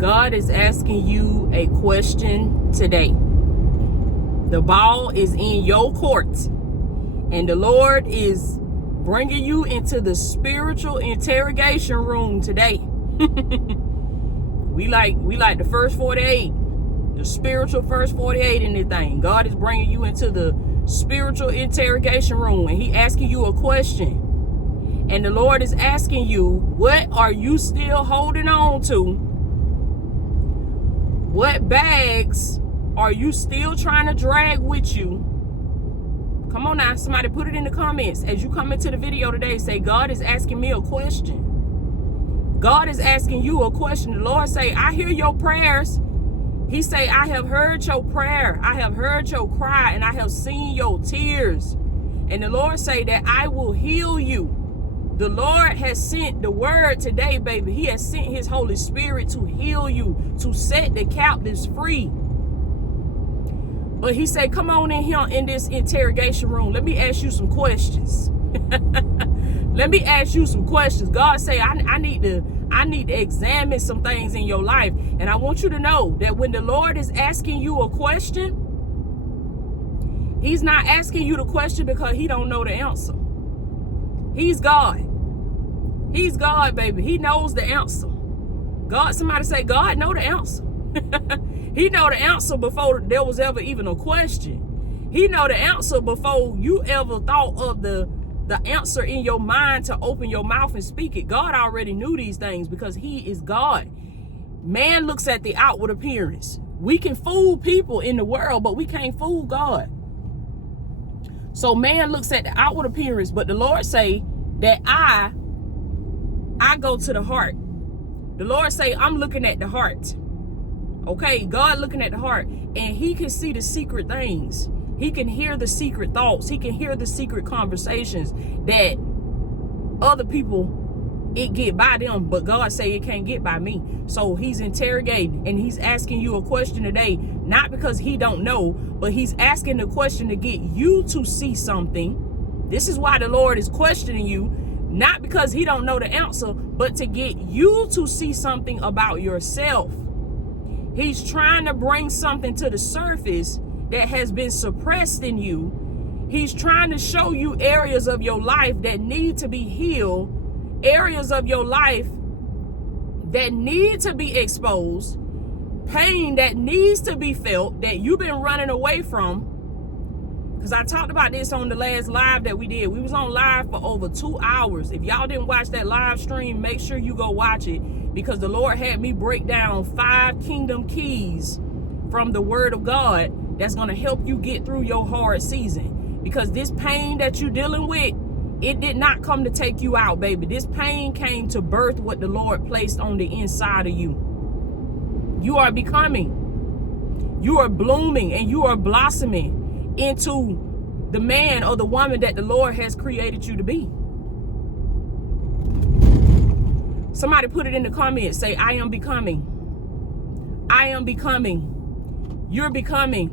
God is asking you a question today. The ball is in your court, and the Lord is bringing you into the spiritual interrogation room today. we like the first 48, the spiritual first 48 in this thing. God is bringing you into the spiritual interrogation room, and he asking you a question. And the Lord is asking you, what are you still holding on to? What bags are you still trying to drag with you? Come on now, somebody put it in the comments. As you come into the video today, say, God is asking me a question. God is asking you a question. The Lord say, I hear your prayers. He say, I have heard your prayer. I have heard your cry, and I have seen your tears. And the Lord say that I will heal you. The Lord has sent the word today, baby. He has sent his Holy Spirit to heal you, to set the captives free. But he said, come on in here in this interrogation room. Let me ask you some questions. Let me ask you some questions. God say, I need to examine some things in your life. And I want you to know that when the Lord is asking you a question, he's not asking you the question because he don't know the answer. He's God. He's God, baby. He knows the answer. God, somebody say, God know the answer. He know the answer before there was ever even a question. He know the answer before you ever thought of the answer in your mind to open your mouth and speak it. God already knew these things because he is God. Man looks at the outward appearance. We can fool people in the world, but we can't fool God. So man looks at the outward appearance, but the Lord say that I go to the heart. The Lord say, I'm looking at the heart. Okay, God looking at the heart, and he can see the secret things. He can hear the secret thoughts. He can hear the secret conversations that other people, it get by them, but God say it can't get by me. So he's interrogating, and he's asking you a question today, not because he don't know, but he's asking the question to get you to see something. This is why the Lord is questioning you, not because he don't know the answer, but to get you to see something about yourself. He's trying to bring something to the surface that has been suppressed in you. He's trying to show you areas of your life that need to be healed, areas of your life that need to be exposed, pain that needs to be felt that you've been running away from. Because I talked about this on the last live that we did. We was on live for over 2 hours. If y'all didn't watch that live stream, make sure you go watch it, because the Lord had me break down 5 kingdom keys from the word of God that's going to help you get through your hard season. Because this pain that you're dealing with, it did not come to take you out, baby. This pain came to birth what the Lord placed on the inside of you. You are becoming, you are blooming, and you are blossoming into the man or the woman that the Lord has created you to be. Somebody put it in the comments. Say, I am becoming. I am becoming. You're becoming.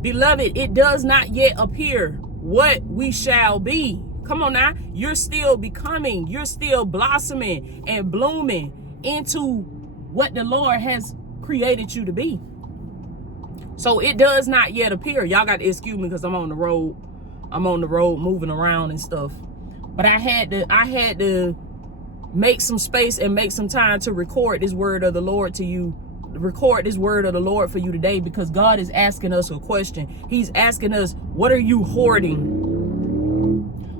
Beloved, it does not yet appear what we shall be. Come on now. You're still becoming. You're still blossoming and blooming into what the Lord has created you to be. So it does not yet appear. Y'all got to excuse me because I'm on the road. I'm on the road moving around and stuff. But I had to make some space and make some time to record this word of the Lord to you. Record this word of the Lord for you today, because God is asking us a question. He's asking us, what are you hoarding?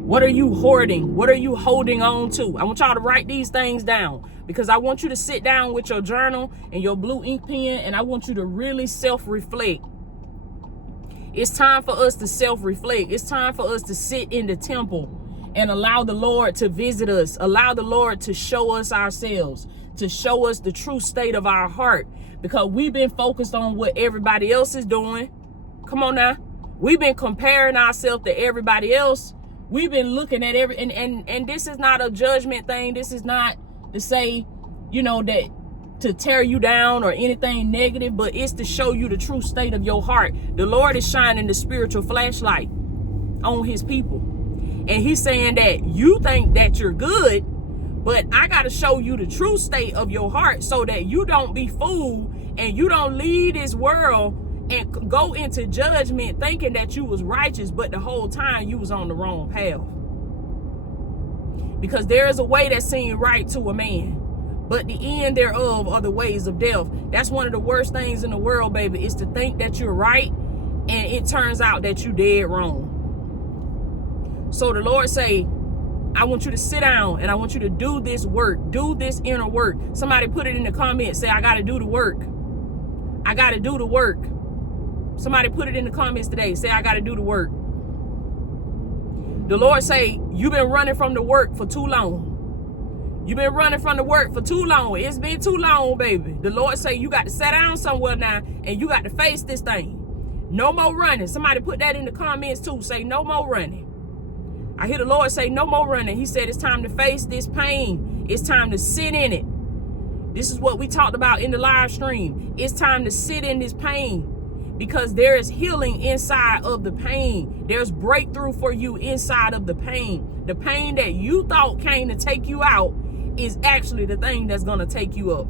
What are you hoarding? What are you holding on to? I want y'all to write these things down, because I want you to sit down with your journal and your blue ink pen, and I want you to really self-reflect. It's time for us to self-reflect. It's time for us to sit in the temple and allow the Lord to visit us. Allow the Lord to show us ourselves, to show us the true state of our heart, because we've been focused on what everybody else is doing. Come on now. We've been comparing ourselves to everybody else. We've been looking at and this is not a judgment thing. This is not to say, you know, that to tear you down or anything negative, but it's to show you the true state of your heart. The Lord is shining the spiritual flashlight on his people. And he's saying that you think that you're good, But I got to show you the true state of your heart so that you don't be fooled and you don't leave this world and go into judgment thinking that you was righteous, but the whole time you was on the wrong path. Because there is a way that seems right to a man, but the end thereof are the ways of death. That's one of the worst things in the world, baby, is to think that you're right and it turns out that you dead wrong. So the Lord say, I want you to sit down and I want you to do this work. Do this inner work. Somebody put it in the comments. Say, I got to do the work. I got to do the work. Somebody put it in the comments today. Say, I got to do the work. The Lord say, you've been running from the work for too long. You've been running from the work for too long. It's been too long, baby. The Lord say, you got to sit down somewhere now and you got to face this thing. No more running. Somebody put that in the comments too. Say, no more running. I hear the Lord say, no more running. He said, it's time to face this pain. It's time to sit in it. This is what we talked about in the live stream. It's time to sit in this pain because there is healing inside of the pain. There's breakthrough for you inside of the pain. The pain that you thought came to take you out is actually the thing that's going to take you up.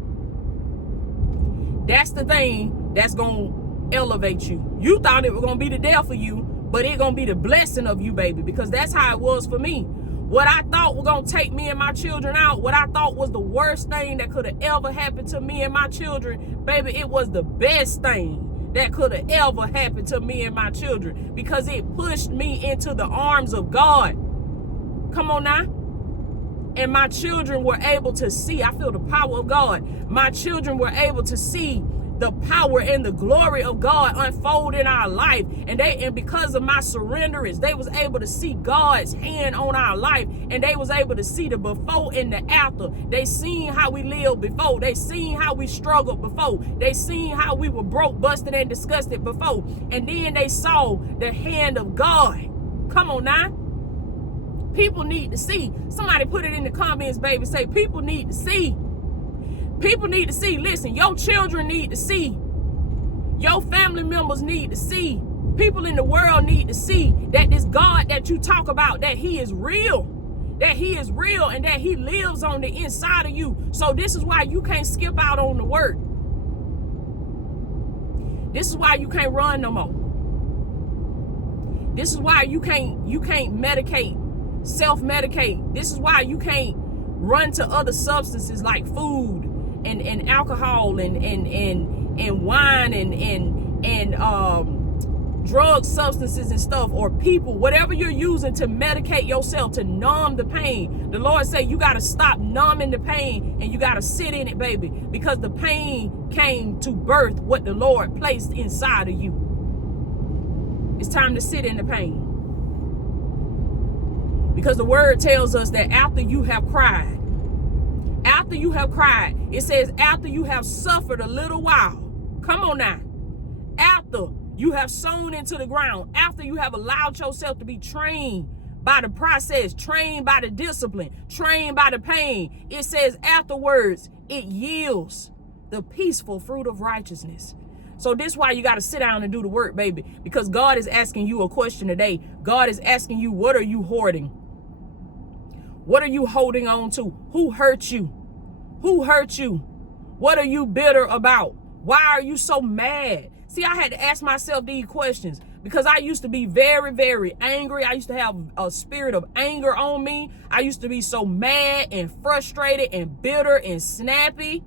That's the thing that's going to elevate you. You thought it was going to be the death for you, but it's going to be the blessing of you, baby, because that's how it was for me. What I thought was going to take me and my children out, what I thought was the worst thing that could have ever happened to me and my children, baby, it was the best thing that could have ever happened to me and my children because it pushed me into the arms of God. Come on now. And my children were able to see, I feel the power of God. My children were able to see the power and the glory of God unfold in our life. And because of my surrenderance, they was able to see God's hand on our life. And they was able to see the before and the after. They seen how we lived before. They seen how we struggled before. They seen how we were broke, busted, and disgusted before. And then they saw the hand of God. Come on now. People need to see. Somebody put it in the comments, baby. Say, people need to see. People need to see. Listen, your children need to see. Your family members need to see. People in the world need to see that this God that you talk about, that he is real. That he is real and that he lives on the inside of you. So this is why you can't skip out on the work. This is why you can't run no more. This is why you can't medicate, self-medicate. This is why you can't run to other substances like food and alcohol and wine and drug substances and stuff, or people, whatever you're using to medicate yourself, to numb the pain. The Lord said you got to stop numbing the pain and you got to sit in it, baby, because the pain came to birth what the Lord placed inside of you. It's time to sit in the pain. Because the word tells us that after you have cried, it says after you have suffered a little while, come on now, after you have sown into the ground, after you have allowed yourself to be trained by the process, trained by the discipline, trained by the pain, it says afterwards it yields the peaceful fruit of righteousness. So this is why you got to sit down and do the work, baby, because God is asking you a question today. God is asking you, what are you hoarding? What are you holding on to? Who hurt you? Who hurt you? What are you bitter about? Why are you so mad? See, I had to ask myself these questions because I used to be very, very angry. I used to have a spirit of anger on me. I used to be so mad and frustrated and bitter and snappy.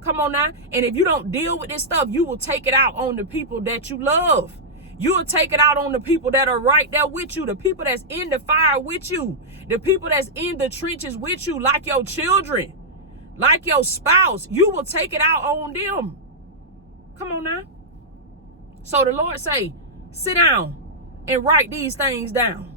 Come on now. And if you don't deal with this stuff, you will take it out on the people that you love. You will take it out on the people that are right there with you, the people that's in the fire with you, the people that's in the trenches with you, like your children, like your spouse. You will take it out on them. Come on now. So the Lord say, sit down and write these things down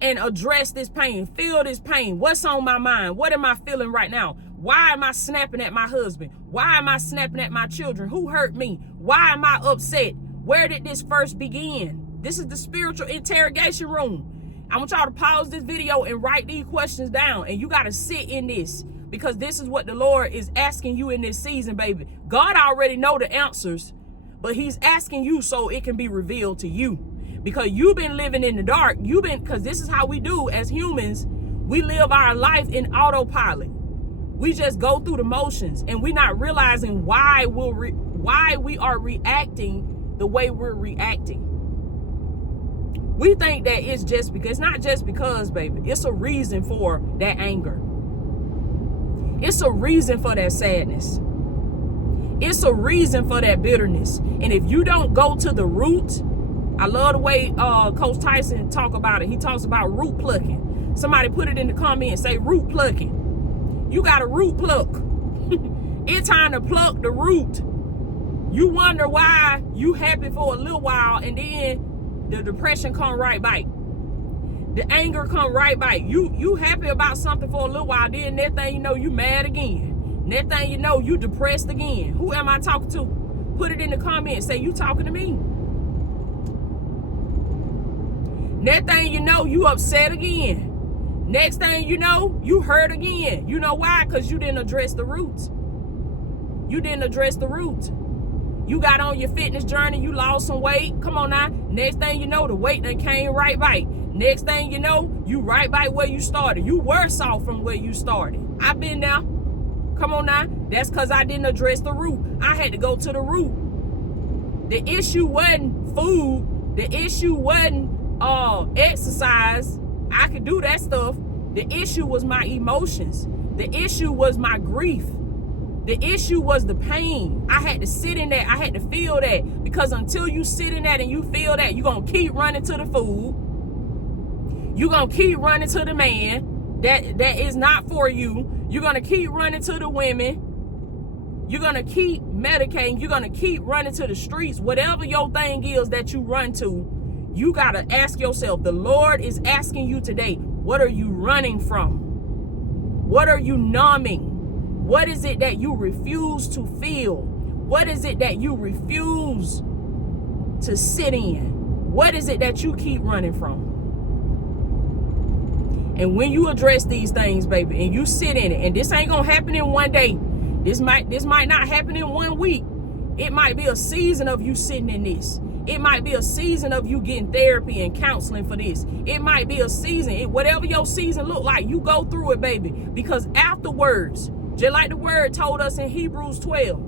and address this pain, feel this pain. What's on my mind? What am I feeling right now? Why am I snapping at my husband? Why am I snapping at my children? Who hurt me? Why am I upset? Where did this first begin? This is the spiritual interrogation room. I want y'all to pause this video and write these questions down. And you got to sit in this because this is what the Lord is asking you in this season, baby. God already know the answers, but he's asking you so it can be revealed to you. Because you've been living in the dark. Because this is how we do as humans. We live our life in autopilot. We just go through the motions, and we're not realizing why we are reacting the way we're reacting. We think that it's just because. It's not just because, baby. It's a reason for that anger. It's a reason for that sadness. It's a reason for that bitterness. And if you don't go to the root, I love the way Coach Tyson talk about it. He talks about root plucking. Somebody put it in the comments, say root plucking. You got a root pluck. It's time to pluck the root. You wonder why you happy for a little while, and then the depression come right back. The anger come right back. You happy about something for a little while, then next thing you know, you mad again. Next thing you know, you depressed again. Who am I talking to? Put it in the comments. Say, you talking to me. Next thing you know, you upset again. Next thing you know, you hurt again. You know why? Because you didn't address the roots. You didn't address the roots. You got on your fitness journey. You lost some weight. Come on now. Next thing you know, the weight done came right back. Next thing you know, you right back where you started. You worse off from where you started. I've been there. Come on now. That's because I didn't address the root. I had to go to the root. The issue wasn't food. The issue wasn't exercise. I could do that stuff. The issue was my emotions. The issue was my grief. The issue was the pain. I had to sit in that. I had to feel that. Because until you sit in that and you feel that, you're going to keep running to the food. You're going to keep running to the man that is not for you. You're going to keep running to the women. You're going to keep medicating. You're going to keep running to the streets. Whatever your thing is that you run to, you got to ask yourself. The Lord is asking you today, what are you running from? What are you numbing? What is it that you refuse to feel? What is it that you refuse to sit in? What is it that you keep running from? And when you address these things, baby, and you sit in it, and this ain't gonna happen in one day. This might not happen in 1 week. It might be a season of you sitting in this. It might be a season of you getting therapy and counseling for this. It might be a season. Whatever your season look like, you go through it, baby. Because afterwards, just like the word told us in Hebrews 12,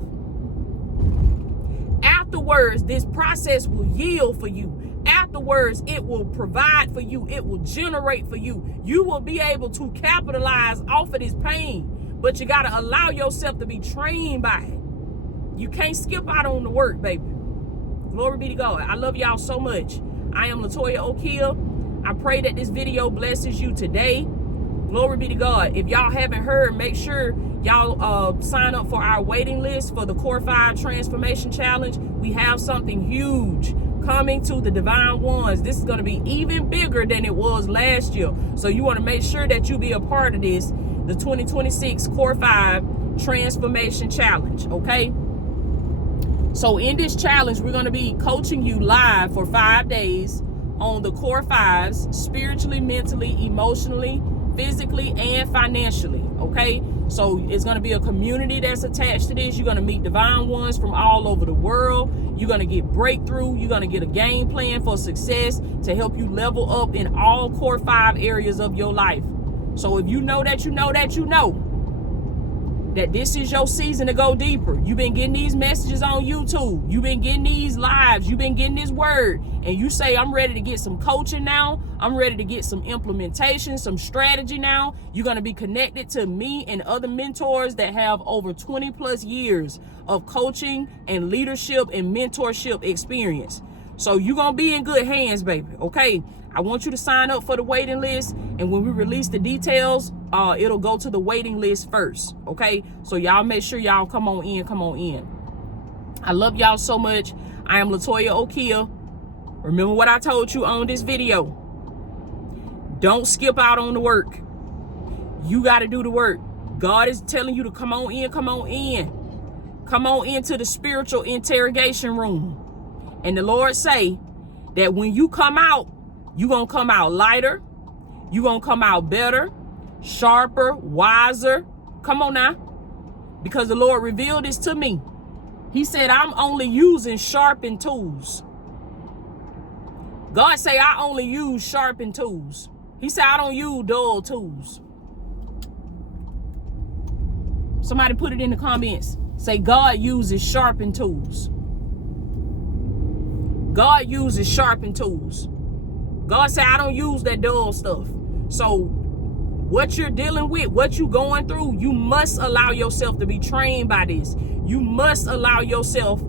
afterwards, this process will yield for you. Afterwards, it will provide for you. It will generate for you. You will be able to capitalize off of this pain. But you got to allow yourself to be trained by it. You can't skip out on the work, baby. Glory be to God. I love y'all so much. I am Latoya Okia. I pray that this video blesses you today. Glory be to God. If y'all haven't heard, make sure y'all sign up for our waiting list for the Core 5 Transformation Challenge. We have something huge coming to the Divine Ones. This is going to be even bigger than it was last year. So you want to make sure that you be a part of this, the 2026 Core 5 Transformation Challenge, okay? So in this challenge, we're going to be coaching you live for 5 days on the Core 5s, spiritually, mentally, emotionally, physically, and financially, okay? So it's going to be a community that's attached to this. You're going to meet Divine Ones from all over the world. You're going to get breakthrough. You're going to get a game plan for success to help you level up in all Core 5 areas of your life. So if you know that you know that you know that this is your season to go deeper. You've been getting these messages on YouTube. You've been getting these lives. You've been getting this word. And you say, I'm ready to get some coaching now. I'm ready to get some implementation, some strategy now. You're going to be connected to me and other mentors that have over 20 plus years of coaching and leadership and mentorship experience. So you're going to be in good hands, baby. Okay. I want you to sign up for the waiting list. And when we release the details, it'll go to the waiting list first. Okay. So y'all make sure y'all come on in. Come on in. I love y'all so much. I am Latoya Okia. Remember what I told you on this video. Don't skip out on the work. You got to do the work. God is telling you to come on in. Come on in. Come on into the spiritual interrogation room. And the Lord say that when you come out, you're going to come out lighter. You're going to come out better, sharper, wiser. Come on now. Because the Lord revealed this to me. He said, I'm only using sharpened tools. God say, I only use sharpened tools. He said, I don't use dull tools. Somebody put it in the comments. Say, God uses sharpened tools. God uses sharpened tools. God said, I don't use that dull stuff. So what you're dealing with, what you're going through, you must allow yourself to be trained by this. You must allow yourself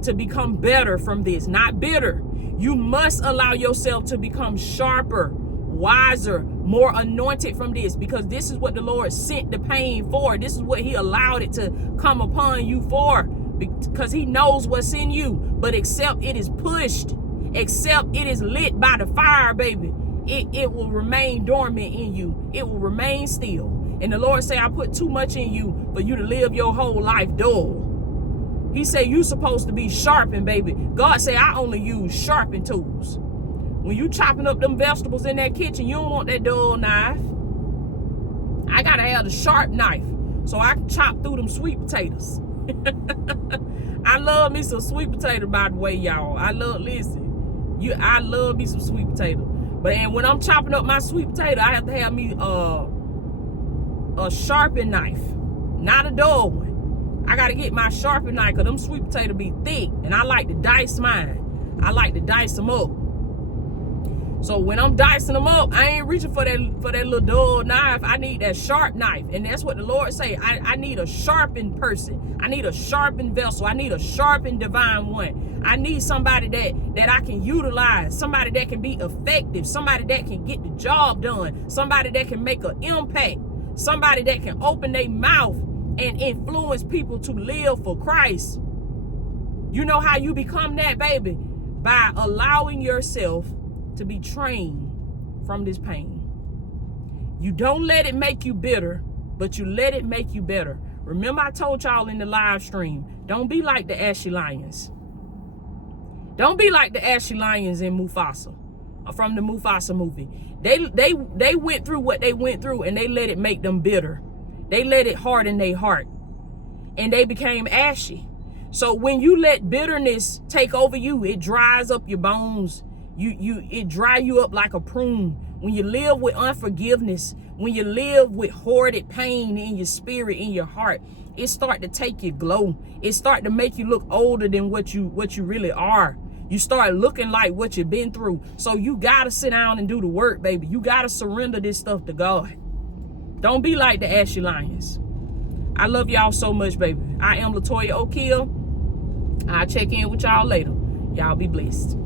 to become better from this, not bitter. You must allow yourself to become sharper, wiser, more anointed from this, because this is what the Lord sent the pain for. This is what he allowed it to come upon you for, because he knows what's in you. But except it is pushed, except it is lit by the fire, baby, it will remain dormant in you. It will remain still. And the Lord say, I put too much in you for you to live your whole life dull. He said, you supposed to be sharpened, baby. God say, I only use sharpened tools. When you chopping up them vegetables in that kitchen, you don't want that dull knife. I gotta have the sharp knife so I can chop through them sweet potatoes. I love me some sweet potato, by the way, y'all. I love me some sweet potato. But and when I'm chopping up my sweet potato, I have to have me a sharpened knife, not a dull one. I gotta get my sharpened knife, because them sweet potatoes be thick, and I like to dice mine. I like to dice them up. So when I'm dicing them up, I ain't reaching for that little dull knife. I need that sharp knife. And that's what the Lord say. I need a sharpened person. I need a sharpened vessel. I need a sharpened divine one. I need somebody that I can utilize. Somebody that can be effective. Somebody that can get the job done. Somebody that can make an impact. Somebody that can open their mouth and influence people to live for Christ. You know how you become that, baby? By allowing yourself to be trained from this pain. You don't let it make you bitter, but you let it make you better. Remember, I told y'all in the live stream, don't be like the ashy lions. Don't be like the ashy lions in Mufasa, from the Mufasa movie. They went through what they went through, and they let it make them bitter. They let it harden their heart, and they became ashy. So when you let bitterness take over you, it dries up your bones. It dry you up like a prune. When you live with unforgiveness, when you live with hoarded pain in your spirit, in your heart, it start to take your glow. It start to make you look older than what you really are. You start looking like what you've been through. So you gotta sit down and do the work, baby. You gotta surrender this stuff to God. Don't be like the ashy lions. I love y'all so much, baby. I am Latoya O'Keel. I'll check in with y'all later. Y'all be blessed.